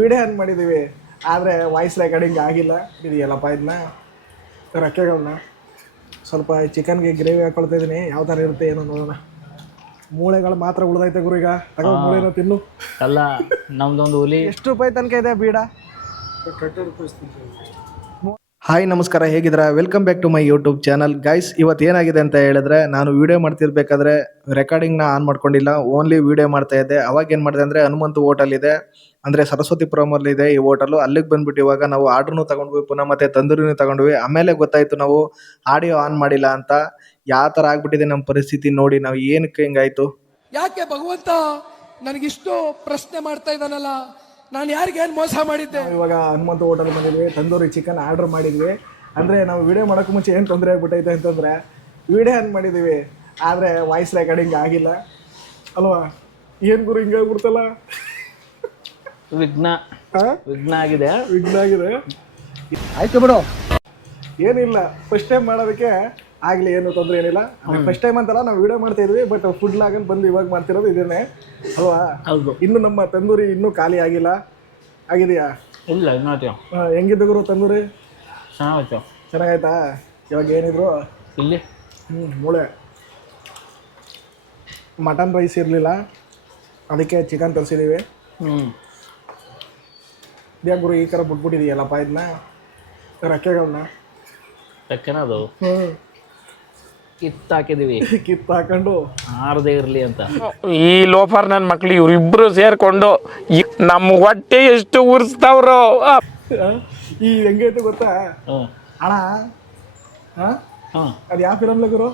Video on ಮಾಡಿದ್ದೀವಿ, ಆದರೆ voice recording ಆಗಿಲ್ಲ. ಇದೆಯಲ್ಲಪ್ಪ ಇದನ್ನ ರೆಕ್ಕೆಗಳನ್ನ ಸ್ವಲ್ಪ ಚಿಕನ್ಗೆ ಗ್ರೇವಿ ಹಾಕೊಳ್ತಾ ಇದ್ದೀನಿ. ಯಾವ ಥರ ಇರುತ್ತೆ ಏನೋ ನೋಡೋಣ. ಮೂಳೆಗಳು ಮಾತ್ರ ಉಳಿದೈತೆ ಗುರು. ಈಗ ತಗೋ ಮೂಳೆನ ತಿನ್ನು. ಅಲ್ಲ ನಮ್ದೊಂದು ಹುಲಿ. ಎಷ್ಟು ರೂಪಾಯಿ ತನಕ ಇದೆ ಬೀಡ? ಹಾಯ್ ನಮಸ್ಕಾರ, ಹೇಗಿದ್ದೀರಾ? Welcome back to my YouTube channel. Guys, ಇವತ್ತು ಏನಾಗಿದೆ ಅಂತ ಹೇಳಿದ್ರೆ, ನಾನು ವಿಡಿಯೋ ಮಾಡ್ತಿರ್ಬೇಕಾದ್ರೆ ರೆಕಾರ್ಡಿಂಗ್ನ ಆನ್ ಮಾಡ್ಕೊಂಡಿಲ್ಲ, ಓನ್ಲಿ ವಿಡಿಯೋ ಮಾಡ್ತಾ ಇದ್ದೆ. ಅವಾಗ ಏನು ಮಾಡಿದೆ ಅಂದರೆ, ಹನುಮಂತು ಹೋಟೆಲ್ ಇದೆ, ಅಂದರೆ ಸರಸ್ವತಿಪುರಮಲ್ಲಿ ಇದೆ ಈ ಹೋಟೆಲು. ಅಲ್ಲಿಗೆ ಬಂದ್ಬಿಟ್ಟು ಇವಾಗ ನಾವು ಆರ್ಡ್ರನ್ನೂ ತಗೊಂಡ್ವಿ, ಪುನಃ ಮತ್ತೆ ತಂದೂರಿನೂ ತಗೊಂಡ್ವಿ. ಆಮೇಲೆ ಗೊತ್ತಾಯಿತು ನಾವು ಆಡಿಯೋ ಆನ್ ಮಾಡಿಲ್ಲ ಅಂತ. ಯಾವ ಥರ ಆಗ್ಬಿಟ್ಟಿದೆ ನಮ್ಮ ಪರಿಸ್ಥಿತಿ ನೋಡಿ. ನಾವು ಏನಕ್ಕೆ ಹಿಂಗಾಯಿತು? ಯಾಕೆ ಭಗವಂತ ನನಗಿಷ್ಟು ಪ್ರಶ್ನೆ ಮಾಡ್ತಾ ಇದ್ದಾನಲ್ಲ, ನಾನು ಯಾರಿಗೇನು ಮೋಸ ಮಾಡಿದ್ದೆ? ಇವಾಗ ಹನುಮಂತ ಹೋಟೆಲ್ ಬಂದಿದ್ವಿ, ತಂದೂರಿ ಚಿಕನ್ ಆರ್ಡರ್ ಮಾಡಿದ್ವಿ. ಅಂದರೆ ನಾವು ವಿಡಿಯೋ ಮಾಡೋಕ್ಕೂ ಮುಂಚೆ ಏನು ತೊಂದರೆ ಆಗ್ಬಿಟ್ಟೈತೆ ಅಂತಂದರೆ, ವಿಡಿಯೋ ಆನ್ ಮಾಡಿದ್ದೀವಿ, ಆದರೆ ವಾಯ್ಸ್ ರೆಕಾರ್ಡಿಂಗ್ ಆಗಿಲ್ಲ ಅಲ್ವಾ? ಏನು ಗುರು ಹಿಂಗಾಗ್ಬಿಡ್ತಲ್ಲ? ವಿಘ್ನ ಆಗಿದೆ. ವಿಘ್ನ ಆಗಿದೆ. ಆಯ್ತು ಬಿಡು, ಏನಿಲ್ಲ. ಫಸ್ಟ್ ಟೈಮ್ ಮಾಡೋದಕ್ಕೆ ಆಗಲಿ, ಏನು ತೊಂದರೆ ಏನಿಲ್ಲ. ಫಸ್ಟ್ ಟೈಮ್ ಅಂತಲ್ಲ, ನಾವು ವಿಡಿಯೋ ಮಾಡ್ತಾ ಇದ್ವಿ, ಬಟ್ ಫುಡ್ ಲಾಗಲ್ಲಿ ಬಂದು ಇವಾಗ ಮಾಡ್ತಿರೋದು ಇದನ್ನೇ ಅಲ್ವಾ? ಹೌದು. ಇನ್ನು ನಮ್ಮ ತಂದೂರಿ ಇನ್ನೂ ಖಾಲಿ ಆಗಿಲ್ಲ. ಆಗಿದೆಯಾ? ಇಲ್ಲ ಇನ್ನೂ ಹೆಂಗಿದ್ದು ಗುರು ತಂದೂರಿ? ಚೆನ್ನಾಗಿತ್ತು. ಚೆನ್ನಾಗಾಯ್ತಾ? ಇವಾಗ ಏನಿದ್ರು ಇಲ್ಲಿ ಮೂಳೆ. ಮಟನ್ ರೈಸ್ ಇರಲಿಲ್ಲ, ಅದಕ್ಕೆ ಚಿಕನ್ ತರಿಸಿದ್ದೀವಿ. ಇದ್ಯಾ ಗುರು ಈ ಥರ ಬಿಟ್ಬಿಟ್ಟಿದೆಯಲ್ಲಪ್ಪ ಇದನ್ನ ರೆಕ್ಕೆಗಳನ್ನ? ರೆಕ್ಕೆನದು ಕಿತ್ತಾಕಿದೀವಿ, ಕಿತ್ತಾಕೊಂಡು ಆರದೇ ಇರಲಿ ಅಂತ. ಈ ಲೋಫರ್ ನನ್ನ ಮಕ್ಳು ಇವರಿಬ್ರು ಸೇರ್ಕೊಂಡು ನಮ್ಮ ಹೊಟ್ಟೆ ಎಷ್ಟು ಉರ್ಸ್ತಾವ್ರು. ಈ ಹೆಂಗೈತೆ ಗೊತ್ತಾ ಅಣ್ಣ? ಅದು ಯಾವ ಫಿಲಮ್ಲೆ ಗುರು?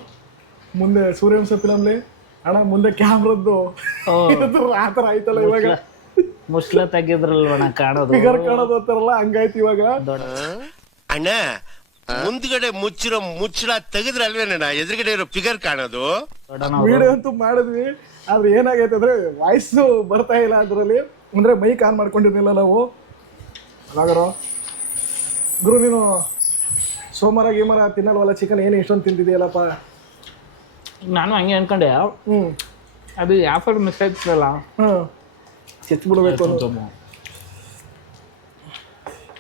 ಮುಂದೆ ಸೂರ್ಯವಂಶ ಫಿಲಮ್ಲಿ ಅಣ್ಣ, ಮುಂದೆ ಕ್ಯಾಮ್ರದ್ದು ಆ ಥರ ಆಯ್ತಲ್ಲ ಇವಾಗ. ಮುಸ್ಲ ತೆಗಿದ್ರಲ್ವಣ ಕಾಣೋದು, ಫಿಗರ್ ಕಾಣೋದು ಅಂತಾರಲ್ಲ, ಹಂಗಾಯ್ತು ಇವಾಗ. ಅಣ್ಣ, ಮುಂದ್ಗಡೆ ಮುಚ್ಚಿರೋ ಮುಚ್ಚಳ ತೆಗೆದ್ರೆ ಅಲ್ವೇನಣ್ಣ ಎದುರುಗಡೆ ಇರೋ ಫಿಗರ್ ಕಾಣೋದು? ವಿಡಿಯೋ ಅಂತೂ ಮಾಡಿದ್ವಿ, ಆದ್ರೆ ಏನಾಗೈತೆ ಅಂದ್ರೆ ವಾಯ್ಸು ಬರ್ತಾ ಇಲ್ಲ ಅದರಲ್ಲಿ. ಅಂದ್ರೆ ಮೈಕ್ ಆನ್ ಮಾಡ್ಕೊಂಡಿರ್ಲಿಲ್ಲ ನಾವು. ಅವಾಗರೋ ಗುರು, ನೀನು ಸೋಮವಾರ ಗೀಮರ ತಿನ್ನಲ್ವಲ್ಲ ಚಿಕನ್, ಏನು ಇಷ್ಟೊಂದು ತಿಂತಿದೆಯಲ್ಲಪ್ಪ? ನಾನು ಹಂಗೆ ಅನ್ಕೊಂಡೆ. ಅದು ಯಾವ ಮಿಸ್ ಆಯ್ತಲ್ಲ, ಚೆಚ್ಬಿಡ್ಬೇಕು ಅಂತ.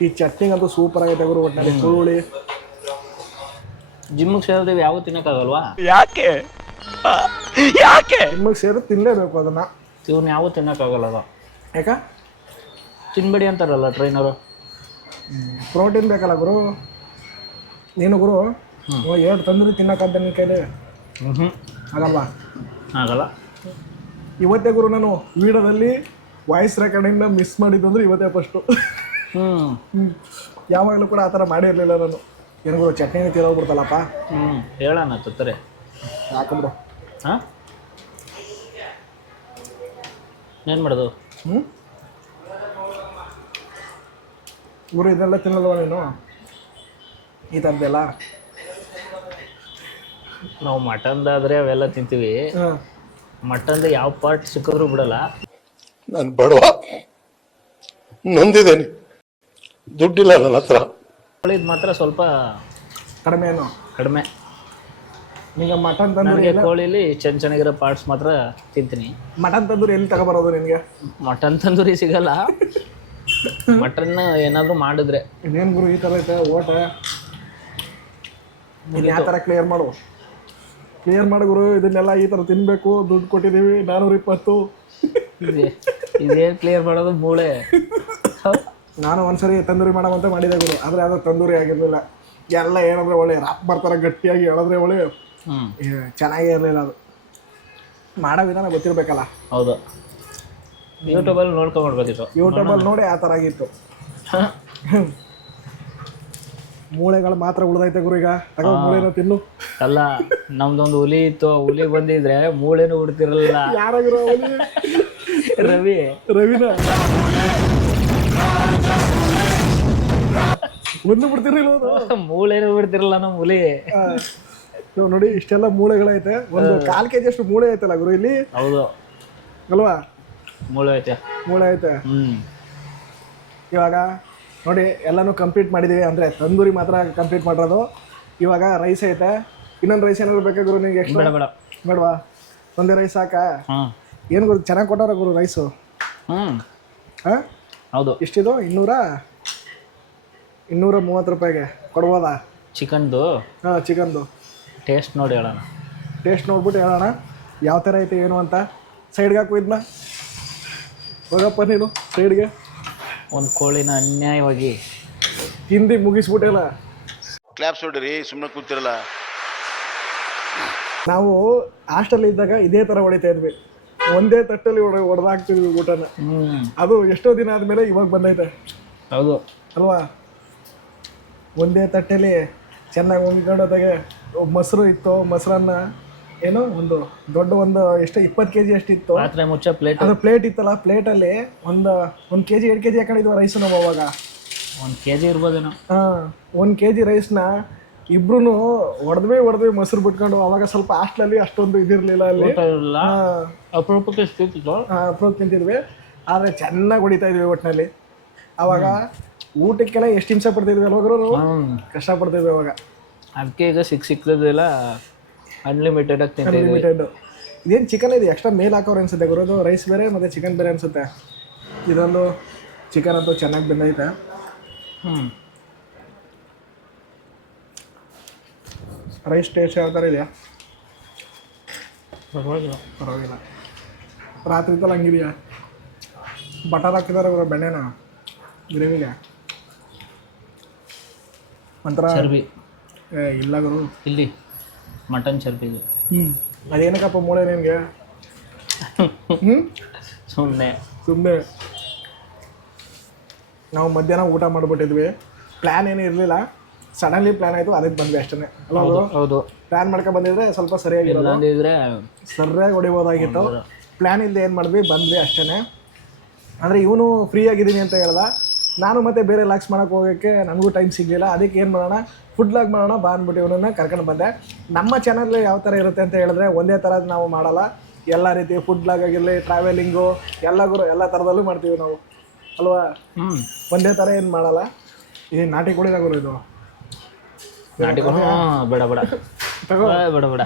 ಈ ಚಟ್ನಿಗಂತೂ ಸೂಪರ್ ಆಗೈತೆ ಗುರು. ಒಟ್ಟಿನಲ್ಲಿ ಸುರುಳಿ. ಜಿಮ್ಗೆ ಸೇರಿದ್ರೆ ಯಾವ ತಿನ್ನಕ್ಕಾಗಲ್ವಾ? ಯಾಕೆ ಯಾಕೆ ನಿಮಗೆ ಸೇರಿ ತಿನ್ನಲೇಬೇಕು ಅದನ್ನ. ಇವ್ನ ಯಾವ ತಿನ್ನಕ್ಕಾಗಲ್ಲ ಅದು. ಯಾಕ? ತಿನ್ಬೇಡಿ ಅಂತಾರಲ್ಲ ಟ್ರೈನರು. ಪ್ರೋಟೀನ್ ಬೇಕಲ್ಲ ಗುರು. ನೀನು ಗುರು 2 ತಂದೂರಿ ತಿನ್ನಕ್ಕಂತ ನಿನ್ನ ಕೈಲಿ ಆಗಲ್ವಾ? ಆಗಲ್ಲ. ಇವತ್ತೇ ಗುರು ನಾನು ವಿಡಿಯೋದಲ್ಲಿ ವಾಯ್ಸ್ ರೆಕಾರ್ಡಿಂಗ್ನ ಮಿಸ್ ಮಾಡಿದ್ದಂದ್ರೆ ಇವತ್ತೇ ಫಸ್ಟು. ಯಾವಾಗಲೂ ಕೂಡ ಆ ಥರ ಮಾಡಿರಲಿಲ್ಲ ನಾನು. ಏನು ಗುರು, ಚಟ್ನಿನ ತಿರೋಗ್ಬಿಡ್ತಲ್ಲಪ್ಪ. ಹೇಳೋಣ ತತ್ತರೆ ಹಾಕೊಂಬಿಡು. ಹಾಂ, ಏನು ಮಾಡೋದು? ಗುರು ಇದೆಲ್ಲ ತಿನ್ನಲ್ವ ನೀನು? ಈ ಥರದ್ದೆಲ್ಲ ನಾವು ಮಟನ್ದಾದರೆ ಅವೆಲ್ಲ ತಿಂತೀವಿ. ಮಟನ್ದ ಯಾವ ಪಾರ್ಟ್ ಸಿಕ್ಕಿದ್ರು ಬಿಡಲ್ಲ. ನಾನು ಬಡವ, ನೊಂದಿದ್ದೇನೆ, ದುಡ್ಡಿಲ್ಲ ನನ್ನ ಹತ್ರ. ಕೋಳಿದ್ ಮಾತ್ರ ಸ್ವಲ್ಪ ಕಡಿಮೆನು? ಕಡಿಮೆ. ಈಗ ಮಟನ್ ತಂದೂರಿ ನನಗೆ ಕೋಳಿಲಿ ಚೆನ್ನಾಗಿರೋ ಪಾರ್ಟ್ಸ್ ಮಾತ್ರ ತಿಂತೀನಿ. ಮಟನ್ ತಂದೂರಿ ಎಲ್ಲಿ ತಗೊಬರೋದು ನಿನಗೆ? ಮಟನ್ ತಂದೂರಿ ಸಿಗಲ್ಲ. ಮಟನ್ ಏನಾದರೂ ಮಾಡಿದ್ರೆ. ಇನ್ನೇನು ಗುರು ಈ ಥರ ಐತೆ ಓಟ? ನೀನು ಯಾವ ಥರ ಕ್ಲಿಯರ್ ಮಾಡು ಗುರು. ಇದನ್ನೆಲ್ಲ ಈ ಥರ ತಿನ್ನಬೇಕು, ದುಡ್ಡು ಕೊಟ್ಟಿದ್ದೀವಿ 420. ಇದೇನು ಕ್ಲಿಯರ್ ಮಾಡೋದು? ಮೂಳೆ. ನಾನು ಒಂದ್ಸರಿ ತಂದೂರಿ ಮಾಡೋವಂತ ಮಾಡಿದೆ ಗುರು, ಆದರೆ ಅದು ತಂದೂರಿ ಆಗಿರಲಿಲ್ಲ. ಎಲ್ಲ ಏನಂದ್ರೆ ಒಳ್ಳೆ ರಾಪ್ ಬರ್ತಾರೆ, ಗಟ್ಟಿಯಾಗಿ ಹೇಳಿದ್ರೆ ಒಳ್ಳೆ ಚೆನ್ನಾಗೇ ಇರಲಿಲ್ಲ. ಅದು ಮಾಡೋ ವಿಧಾನ ಗೊತ್ತಿರಬೇಕಲ್ಲ. ಹೌದು, ಯೂಟ್ಯೂಬಲ್ಲಿ ನೋಡ್ಕೊಂಡ್ಬಿಡ್ಬೇಕಿತ್ತು. ಯೂಟ್ಯೂಬಲ್ಲಿ ನೋಡಿ ಆ ಥರ ಆಗಿತ್ತು. ಮೂಳೆಗಳು ಮಾತ್ರ ಉಳಿದೈತೆ ಗುರು. ಈಗ ತಗೋ ಮೂಳೆನ ತಿನ್ನು. ಅಲ್ಲ, ನಮ್ದೊಂದು ಹುಲಿ ಇತ್ತು, ಹುಲಿ ಬಂದಿದ್ರೆ ಮೂಳೆನೂ ಉಡ್ತಿರಲಿಲ್ಲ. ಯಾರಾಗಿರೋ ರವಿನ ಒಂದು ಬಿಡ್ತಿರ್ಲಿಲ್ಲ, ಮೂಳೆನೂ ಬಿಡ್ತಿರಲ್ಲ ನಮ್ಮ ಹುಲಿ. ನೋಡಿ ಇಷ್ಟೆಲ್ಲ ಮೂಳೆಗಳೈತೆ. ಒಂದು 1/4 kg ಅಷ್ಟು ಮೂಳೆ ಐತಲ್ಲ ಗುರು ಇಲ್ಲಿ. ಹೌದು ಅಲ್ವಾ? ಮೂಳೆ ಐತೆ. ಇವಾಗ ನೋಡಿ ಎಲ್ಲನೂ ಕಂಪ್ಲೀಟ್ ಮಾಡಿದ್ದೀವಿ. ಅಂದರೆ ತಂದೂರಿ ಮಾತ್ರ ಕಂಪ್ಲೀಟ್ ಮಾಡಿರೋದು. ಇವಾಗ ರೈಸ್ ಐತೆ. ಇನ್ನೊಂದು ರೈಸ್ ಏನಾದ್ರು ಬೇಕಾ ಗುರು ನಿಮಗೆ? ಬೇಡವಾ? ಒಂದೇ ರೈಸ್ ಸಾಕಾ? ಏನು ಗುರು ಚೆನ್ನಾಗಿ ಕೊಟ್ಟವ್ರ ಗುರು ರೈಸು? ಹಾಂ, ಹೌದು. ಎಷ್ಟಿದು 230 ರೂಪಾಯಿಗೆ ಕೊಡ್ಬೋದಾ? ಚಿಕನ್ದು ಹಾಂ, ಚಿಕನ್ದು ಟೇಸ್ಟ್ ನೋಡಿ ಹೇಳೋಣ. ಟೇಸ್ಟ್ ನೋಡ್ಬಿಟ್ಟು ಹೇಳೋಣ ಯಾವ ಥರ ಐತೆ ಏನು ಅಂತ. ಸೈಡ್ಗೆ ಹಾಕು ಇದನ್ನ, ಹೋಗಪ್ಪ ನೀನು ಸೈಡ್ಗೆ. ಒಂದು ಕೋಳಿನ ಅನ್ಯಾಯವಾಗಿ ಹಿಂದಿ ಮುಗಿಸ್ಬಿಟ್ಟೆಲ್ಲ. ಕ್ಲಾಪ್ಸ್ ಹೊಡ್ರಿ, ಸುಮ್ಮನೆ ಕೂತಿರಲ್ಲ. ನಾವು ಹಾಸ್ಟೆಲ್ ಇದ್ದಾಗ ಇದೇ ಥರ ಹೊಡಿತಾ ಇದ್ವಿ, ಒಂದೇ ತಟ್ಟಲ್ಲಿ ಹೊಡೆದಾಕ್ತಿದ್ವಿ ಊಟನ. ಅದು ಎಷ್ಟೋ ದಿನ ಆದಮೇಲೆ ಇವಾಗ ಬಂದೈತೆ. ಹೌದು ಅಲ್ವಾ? ಒಂದೇ ತಟ್ಟೆಲಿ ಚೆನ್ನಾಗಿ ಹೊಂದ್ಕೊಂಡೋದಾಗೆ ಮೊಸರು ಇತ್ತು, ಮೊಸರನ್ನ ಏನೋ ಒಂದು ದೊಡ್ಡ ಒಂದು ಎಷ್ಟು 20 kg ಅಷ್ಟಿತ್ತು. ಪಾತ್ರೆ ಮುಚ್ಚ ಪ್ಲೇಟ್, ಅದು ಪ್ಲೇಟ್ ಇತ್ತಲ್ಲ, ಪ್ಲೇಟಲ್ಲಿ ಒಂದು kg 2 kg ಹಾಕೊಂಡಿದ್ವಿ ರೈಸು ನಾವು ಅವಾಗ. 1 kg ಇರ್ಬೋದೇನೋ. ಹಾಂ, 1 kg ರೈಸ್ನ ಇಬ್ರು ಹೊಡೆದ್ವಿ ಮೊಸರು ಬಿಟ್ಕೊಂಡು. ಅವಾಗ ಸ್ವಲ್ಪ ಹಾಸ್ಟೆಲಲ್ಲಿ ಅಷ್ಟೊಂದು ಇದಿರಲಿಲ್ಲ, ಅಲ್ಲಿ ಅಪರೂಪಕ್ಕೆ ಸಿಕ್ತಿತ್ತು. ಅಪ್ರೋಚ್ ತಿಂತಿದ್ವಿ, ಆದರೆ ಚೆನ್ನಾಗಿ ಹೊಡಿತಾ ಇದ್ವಿ ಒಟ್ಟಿನಲ್ಲಿ. ಅವಾಗ ಊಟಕ್ಕೆಲ್ಲ ಎಷ್ಟು ಹಿಂಸೆ ಪಡ್ತಿದ್ವಿ ಅಲ್ವಾಗ್ರು, ಕಷ್ಟಪಡ್ತಿದ್ವಿ ಅವಾಗ. ಅದಕ್ಕೆ ಈಗ ಸಿಕ್ಕಿದ್ದಿಲ್ಲ, ಅನ್ಲಿಮಿಟೆಡ್ ಆಗಿ ತಿಂತಿದ್ವಿ. ಅನ್ಲಿಮಿಟೆಡ್. ಇದೇನು ಚಿಕನ್ ಇದೆ ಎಕ್ಸ್ಟ್ರಾ ಮೇಲ್ ಹಾಕೋರು ಅನ್ಸುತ್ತೆ ಗುರೋದು, ರೈಸ್ ಬೇರೆ ಮತ್ತು ಚಿಕನ್ ಬೇರೆ ಅನಿಸುತ್ತೆ. ಇದೊಂದು ಚಿಕನ್ ಅಂತೂ ಚೆನ್ನಾಗಿ ಬಂದೈತೆ. ರೈಸ್ ಟೇಸ್ಟ್ ಯಾವ ಥರ ಇದೆಯಾ? ಪರವಾಗಿಲ್ಲ. ರಾತ್ರಿ ತಲ್ಲ ಹಂಗಿದೆಯಾ? ಬಟರ್ ಹಾಕಿದಾರೆ ಅವರು ಬೆಣ್ಣೆನ ಗ್ರೇವಿಗೆ ಒಂಥರ ಚರ್ಬಿ. ಇಲ್ಲ ಗುರು, ಇಲ್ಲಿ ಮಟನ್ ಚರ್ಬಿ ಇದು. ಅದೇನಕ್ಕಪ್ಪ ಮೂಳೆ ನಿನಗೆ? ಸುಮ್ಮನೆ ನಾವು ಮಧ್ಯಾಹ್ನ ಊಟ ಮಾಡಿಬಿಟ್ಟಿದ್ವಿ. ಪ್ಲ್ಯಾನ್ ಏನೂ ಇರಲಿಲ್ಲ, ಸಡನ್ಲಿ ಪ್ಲ್ಯಾನ್ ಆಯಿತು, ಅದಕ್ಕೆ ಬಂದ್ವಿ ಅಷ್ಟೇ. ಅಲ್ಲ, ಹೌದು. ಪ್ಲ್ಯಾನ್ ಮಾಡ್ಕೊಂಡು ಬಂದಿದ್ರೆ ಸ್ವಲ್ಪ ಸರಿಯಾಗಿರೋದು, ಸರಿಯಾಗಿ ಹೊಡಿಬೋದಾಗಿತ್ತು. ಪ್ಲ್ಯಾನ್ ಇಲ್ಲದೆ ಏನು ಮಾಡಿದ್ವಿ, ಬಂದ್ವಿ ಅಷ್ಟೇ. ಅಂದರೆ ಇವನು ಫ್ರೀ ಆಗಿದ್ದೀನಿ ಅಂತ ಹೇಳ್ದ. ನಾನು ಮತ್ತೆ ಬೇರೆ ಲಾಕ್ಸ್ ಮಾಡೋಕ್ಕೆ ಹೋಗೋಕ್ಕೆ ನನಗೂ ಟೈಮ್ ಸಿಗಲಿಲ್ಲ. ಅದಕ್ಕೆ ಏನು ಮಾಡೋಣ, ಫುಡ್ ಲಾಗ್ ಮಾಡೋಣ ಬಾ ಅಂದ್ಬಿಟ್ಟು ಇವನನ್ನು ಕರ್ಕೊಂಡು ಬಂದೆ. ನಮ್ಮ ಚಾನಲ್ ಯಾವ ಥರ ಇರುತ್ತೆ ಅಂತ ಹೇಳಿದ್ರೆ ಒಂದೇ ಥರದ್ದು ನಾವು ಮಾಡಲ್ಲ, ಎಲ್ಲ ರೀತಿ ಫುಡ್ ಲಾಗ್ ಆಗಿರಲಿ, ಟ್ರಾವೆಲಿಂಗು, ಎಲ್ಲ ಥರದಲ್ಲೂ ಮಾಡ್ತೀವಿ ನಾವು, ಅಲ್ವಾ? ಒಂದೇ ಥರ ಏನು ಮಾಡಲ್ಲ. ಈ ನಾಟಿ ಕೋಳಿದಾಗರು ಇದು ಬೇಡ ಬೇಡ ಬೇಡ ಬೇಡ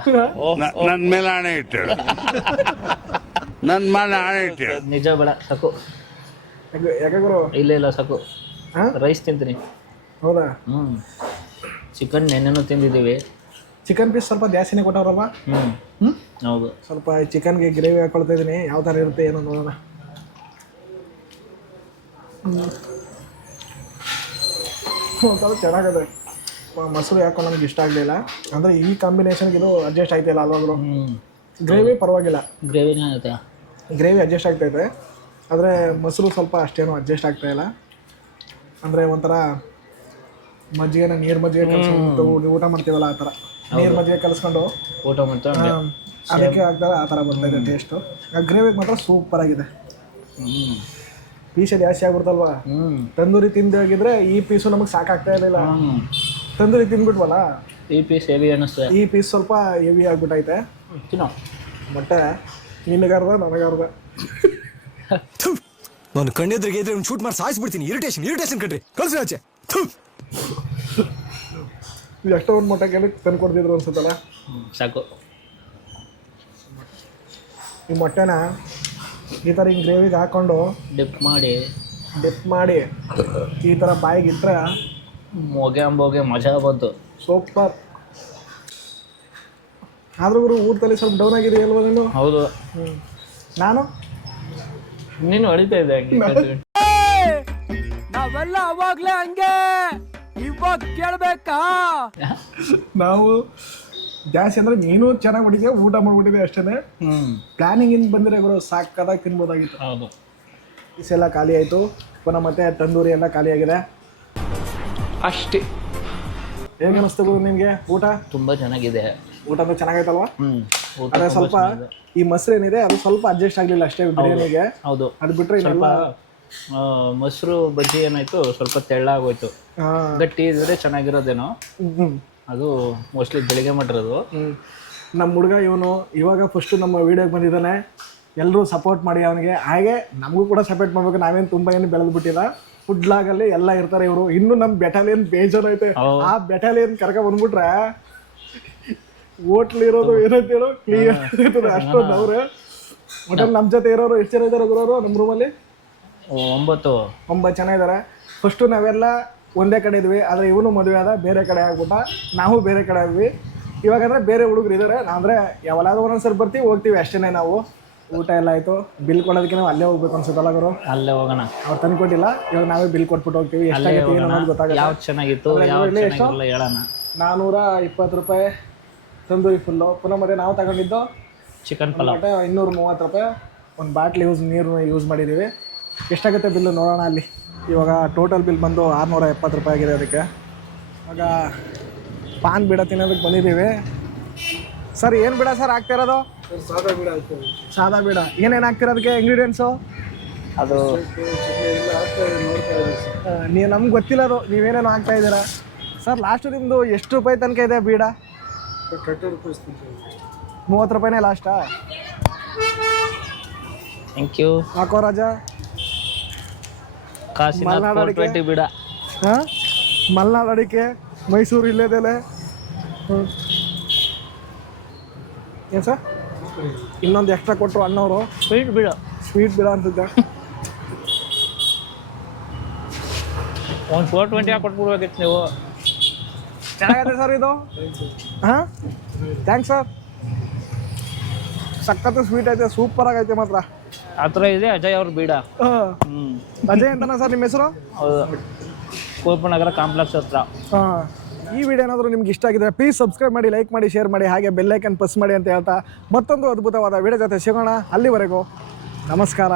ನನ್ನ ಮೇಲೆ ಆಣೆ ಇಟ್ಟು, ನನ್ನ ಮೇಲೆ ಆಣೆ ಇಟ್ಟು. ನಿಜ ಬೇಡ, ಸಾಕು. ಯಾಕೆ ಗುರು? ಇಲ್ಲ ಸಾಕು. ರೈಸ್ ತಿಂತೀನಿ. ಹೌದಾ? ಚಿಕನ್ ನೆನ್ನೆನೂ ತಿಂದಿದ್ದೀವಿ. ಚಿಕನ್ ಪೀಸ್ ಸ್ವಲ್ಪ ಜಾಸ್ತಿನೇ ಕೊಟ್ಟವ್ರಲ್ವ? ಹೌದು. ಸ್ವಲ್ಪ ಚಿಕನ್ಗೆ ಗ್ರೇವಿ ಹಾಕೊಳ್ತಾ ಇದ್ದೀನಿ, ಯಾವ ಥರ ಇರುತ್ತೆ ಏನೋ ನೋಡೋಣ. ಒಂಥರ ಚೆನ್ನಾಗದೆ. ಮೊಸರು ಯಾಕೋ ನಮ್ಗೆ ಇಷ್ಟ ಆಗಲಿಲ್ಲ. ಅಂದರೆ ಈ ಕಾಂಬಿನೇಷನ್ಗೆ ಇದು ಅಡ್ಜಸ್ಟ್ ಆಗ್ತಾಯಿಲ್ಲ ಅಲ್ವಾದ್ರು. ಗ್ರೇವಿ ಪರವಾಗಿಲ್ಲ, ಗ್ರೇವಿ ಅಡ್ಜಸ್ಟ್ ಆಗ್ತೈತೆ, ಆದರೆ ಮೊಸರು ಸ್ವಲ್ಪ ಅಷ್ಟೇನು ಅಡ್ಜಸ್ಟ್ ಆಗ್ತಾಯಿಲ್ಲ. ಅಂದರೆ ಒಂಥರ ಮಜ್ಜಿಗೆನ ನೀರು ಮಜ್ಜಿಗೆ ಕಲಿಸ್ಕೊಂಡು ಊಟ ಮಾಡ್ತೀವಲ್ಲ ಆ ಥರ ನೀರು ಮಜ್ಜಿಗೆ ಕಲಿಸ್ಕೊಂಡು ಊಟ ಮಾಡ್ತಾ ಅದಕ್ಕೆ ಆಗ್ತಾರೆ, ಆ ಥರ ಬರ್ತಾಯಿದೆ ಟೇಸ್ಟು. ಆ ಗ್ರೇವಿಗೆ ಮಾತ್ರ ಸೂಪರಾಗಿದೆ. ಪೀಸೇ ಜಾಸ್ತಿ ಆಗ್ಬಿಡ್ತಲ್ವಾ? ತಂದೂರಿ ತಿಂದಾಗಿದ್ರೆ ಈ ಪೀಸು ನಮಗೆ ಸಾಕಾಗ್ತಾ ಇರಲಿಲ್ಲ. ತಂದೂರಿ ತಿಂದ್ಬಿಟ್ವಲ್ಲ, ಈ ಪೀಸ್ ಹೆವಿ ಅನ್ನಿಸ್ತದೆ. ಈ ಪೀಸ್ ಸ್ವಲ್ಪ ಹೆವಿ ಆಗ್ಬಿಟ್ಟೈತೆ. ಮೊಟ್ಟೆ ನಿನಗರ್ಧ ನನಗರ್ಧ. ನಾನು ಕಣ್ಣೆದ್ರಿಗೆ ಇದ್ರೆ ಒಂದು ಶೂಟ್ ಮಾಡಿ ಸಾಯಿಸ್ಬಿಡ್ತೀನಿ. ಇರಿಟೇಷನ್ ಕಣ್ರಿ, ಕಳ್ಸಿ ಆಚೆ. ಎಷ್ಟೋ ಒಂದು ಮೊಟ್ಟೆ ಕೇಳಿ ತಂದು ಕೊಡ್ತಿದ್ರು ಅನ್ಸುತ್ತಲ್ಲ. ಸಾಕು. ಈ ಮೊಟ್ಟೆನ ಈ ಥರ ಹಿಂಗೆ ಗ್ರೇವಿಗೆ ಹಾಕ್ಕೊಂಡು ಡಿಪ್ ಮಾಡಿ ಈ ಥರ ಬಾಯಿಗೆ ಇಟ್ಟರೆ ಮೊಗೆ ಮಜಾ ಬಂತು. ಸೂಪರ್. ಆದ್ರೂ ಊಟದಲ್ಲಿ ಸ್ವಲ್ಪ ಡೌನ್ ಆಗಿದೆಯಾ ಅಲ್ವಾ ನೀನು? ಹೌದು. ನಾನು ನೀನು ಹೊಡಿತಾ ಇದ್ದೆ. ನಾವೆಲ್ಲ ಅವಾಗ್ಲೇ ಹಂಗೆ, ಇವಾಗ ಕೇಳ್ಬೇಕಾ? ನಾವು ಜಾಸ್ತಿ ಅಂದರೆ ನೀನು ಚೆನ್ನಾಗಿ ಹೊಡಿದ್ಯಾ, ಊಟ ಮಾಡ್ಬಿಟ್ಟಿದೆ ಅಷ್ಟೇ. ಪ್ಲಾನಿಂಗ್ ಇಂದ ಬಂದರೆ ಗುರು ಸಾಕಾದಾಗ ತಿನ್ಬೋದಾಗಿತ್ತು. ಹೌದು. ಪೀಸೆಲ್ಲ ಖಾಲಿ ಆಯಿತು, ಪುನಃ ಮತ್ತೆ ತಂದೂರಿ ಎಲ್ಲ ಖಾಲಿ ಆಗಿದೆ ಅಷ್ಟೇ. ಹೇಗೆ ಅನಿಸ್ತು ಗುರು ನಿನಗೆ ಊಟ? ತುಂಬ ಚೆನ್ನಾಗಿದೆ. ಊಟ ಅಂತೂ ಚೆನ್ನಾಗೈತಲ್ವಾ? ಅದೇ ಸ್ವಲ್ಪ ಈ ಮೊಸರು ಏನಿದೆ ಅದು ಸ್ವಲ್ಪ ಅಡ್ಜಸ್ಟ್ ಆಗಲಿಲ್ಲ ಅಷ್ಟೇ ಬಿರಿಯಾನಿಗೆ. ಹೌದು. ಅದು ಬಿಟ್ಟರೆ ಸ್ವಲ್ಪ ಮೊಸರು ಬಜ್ಜಿ ಏನಾಯ್ತು, ಸ್ವಲ್ಪ ತೆಳ್ಳಾಗೋಯ್ತು. ಗಟ್ಟಿ ಇದ್ರೆ ಚೆನ್ನಾಗಿರೋದೇನೋ. ಅದು ಮೋಸ್ಟ್ಲಿ ಬೆಳಿಗ್ಗೆ ಮಾಡಿರೋದು. ನಮ್ಮ ಹುಡುಗ ಇವನು ಇವಾಗ ಫಸ್ಟು ನಮ್ಮ ವೀಡಿಯೋಗೆ ಬಂದಿದ್ದಾನೆ. ಎಲ್ಲರೂ ಸಪೋರ್ಟ್ ಮಾಡಿ ಅವನಿಗೆ, ಹಾಗೆ ನಮಗೂ ಕೂಡ ಸಪೋರ್ಟ್ ಮಾಡಬೇಕು. ನಾವೇನು ತುಂಬ ಏನು ಬೆಳೆದು ಬಿಟ್ಟಿಲ್ಲ. ಫುಡ್ ಲಾಗಲ್ಲಿ ಎಲ್ಲ ಇರ್ತಾರೆ ಇವರು. ಇನ್ನು ನಮ್ಮ ಬೆಟಾಲಿಯನ್ ಬೇಜಾರೈತೆ. ಆ ಬೆಟಾಲಿಯನ್ ಕರ್ಕ ಬಂದ್ಬಿಟ್ರೆ ಹೋಟ್ಲ್ ಇರೋದು ಏನಂತ ಹೇಳೋ ಕ್ಲಿಯರ್ ಇರ್ತದೆ ಅಷ್ಟೊಂದು. ಅವ್ರೆ ಹೋಟೆಲ್ ನಮ್ಮ ಜೊತೆ ಇರೋರು ಎಷ್ಟು ಜನ ಇದ್ದಾರೆ ಗುರೋರು ನಮ್ಮ ರೂಮಲ್ಲಿ? 9. 9 ಜನ ಇದ್ದಾರೆ. ಫಸ್ಟು ನಾವೆಲ್ಲ ಒಂದೇ ಕಡೆ ಇದ್ವಿ, ಆದರೆ ಇವನು ಮದುವೆ ಆದ ಬೇರೆ ಕಡೆ ಆಗ್ಬಿಟ್ಟ, ನಾವು ಬೇರೆ ಕಡೆ ಆದ್ವಿ. ಇವಾಗಂದರೆ ಬೇರೆ ಹುಡುಗರು ಇದ್ದಾರೆ. ಅಂದರೆ ಯಾವಾಗಾದ್ರೂ ಒಂದೊಂದ್ಸರಿ ಬರ್ತೀವಿ ಹೋಗ್ತೀವಿ ಅಷ್ಟೇ. ನಾವು ಊಟ ಎಲ್ಲ ಆಯಿತು, ಬಿಲ್ ಕೊಡೋದಕ್ಕೆ ನಾವು ಅಲ್ಲೇ ಹೋಗ್ಬೇಕು ಅನ್ಸುತ್ತಲ್ಲ ಗುರು? ಅಲ್ಲೇ ಹೋಗೋಣ. ಅವ್ರು ತಂದು ಕೊಟ್ಟಿಲ್ಲ, ಇವಾಗ ನಾವೇ ಬಿಲ್ ಕೊಟ್ಬಿಟ್ಟು ಹೋಗ್ತೀವಿ. ಎಷ್ಟಾಗೈತೆ ಏನು ಅನ್ನೋದು ಗೊತ್ತಾಗುತ್ತೆ. ಯಾವ್ದು ಚೆನ್ನಾಗಿತ್ತು ಯಾವ್ದು ಚೆನ್ನಾಗಿರಲ್ಲ ಹೇಳೋಣ. 420 ರೂಪಾಯಿ ತಂದೂರಿ ಫುಲ್ಲು. ಪುನಃ ಮತ್ತೆ ನಾವು ತಗೊಂಡಿದ್ದು ಚಿಕನ್ ಪಲಾವ್ 230 ರೂಪಾಯಿ. ಒಂದು ಬಾಟ್ಲಿ ನೀರು ಯೂಸ್ ಮಾಡಿದ್ದೀವಿ. ಎಷ್ಟಾಗುತ್ತೆ ಬಿಲ್ಲು ನೋಡೋಣ ಅಲ್ಲಿ. ಇವಾಗ ಟೋಟಲ್ ಬಿಲ್ ಬಂದು 670 ರೂಪಾಯಿ ಆಗಿದೆ ಅದಕ್ಕೆ. ಇವಾಗ ಪಾನ್ ಬೀಡ ತಿನ್ನೋದಕ್ಕೆ ಬಂದಿದ್ದೀವಿ. ಸರ್ ಏನು ಬೀಡ ಸರ್ ಆಗ್ತಿರೋದು? ಸಾದಾ ಬೀಡ. ಏನೇನು ಆಗ್ತಿರೋದಕ್ಕೆ ಇಂಗ್ರೀಡಿಯೆಂಟ್ಸು? ಅದು ನೀವು ನಮ್ಗೆ ಗೊತ್ತಿಲ್ಲ ಅದು, ನೀವೇನೇನು ಆಗ್ತಾ ಇದ್ದೀರಾ ಸರ್? ಲಾಸ್ಟು ನಿಮ್ಮದು ಎಷ್ಟು ರೂಪಾಯಿ ತನಕ ಇದೆ ಬೀಡ? 30 ರೂಪಾಯಿನೇ ಲಾಸ್ಟಾ? Thank you. ಹಾಕೋ ರಾಜ. ಕಾಸಿನ ಮಲ್ನಾಡ್ 420 ಬಿಡ. ಹಾಂ, ಮಲ್ನಾಡ್ ಅಡಿಕೆ, ಮೈಸೂರು ಇಲ್ಲೇದೆಲೆ. ಏನು ಸರ್? ಇನ್ನೊಂದು ಎಕ್ಸ್ಟ್ರಾ ಕೊಟ್ಟರು ಅಣ್ಣವರು. ಸ್ವೀಟ್ ಬಿಡ. ಸ್ವೀಟ್ ಬಿಡ ಅಂತಿದ್ದೆ. ಒಂದು 420 ಹಾಕಿ ಕೊಟ್ಬಿಡ್ಬೇಕಿತ್ತು ನೀವು. ಚೆನ್ನಾಗಿದೆ ಸರ್ ಇದು. ಹಾಂ, ಥ್ಯಾಂಕ್ಸ್ ಸರ್. ಸಖತ್ತು ಸ್ವೀಟ್ ಐತೆ, ಸೂಪರ್ ಆಗೈತೆ ಮಾತ್ರ. ಆ ಥರ ಇದೆ ಅಜಯ್ ಅವ್ರ ಬೀಡ. ಅಜಯ್ ಅಂತನಾ ಸರ್ ನಿಮ್ಮ ಹೆಸರು? ಹೌದು, ಕುವೆಂಪು ನಗರ ಕಾಂಪ್ಲೆಕ್ಸ್ ಹತ್ರ. ಹಾಂ. ಈ ವಿಡಿಯೋ ಏನಾದರೂ ನಿಮ್ಗೆ ಇಷ್ಟ ಆಗಿದ್ರೆ ಪ್ಲೀಸ್ ಸಬ್ಸ್ಕ್ರೈಬ್ ಮಾಡಿ, ಲೈಕ್ ಮಾಡಿ, ಶೇರ್ ಮಾಡಿ, ಹಾಗೆ ಬೆಲ್ ಐಕನ್ ಪ್ರೆಸ್ ಮಾಡಿ ಅಂತ ಹೇಳ್ತಾ ಮತ್ತೊಂದು ಅದ್ಭುತವಾದ ವಿಡಿಯೋ ಜೊತೆ ಸಿಗೋಣ. ಅಲ್ಲಿವರೆಗೂ ನಮಸ್ಕಾರ.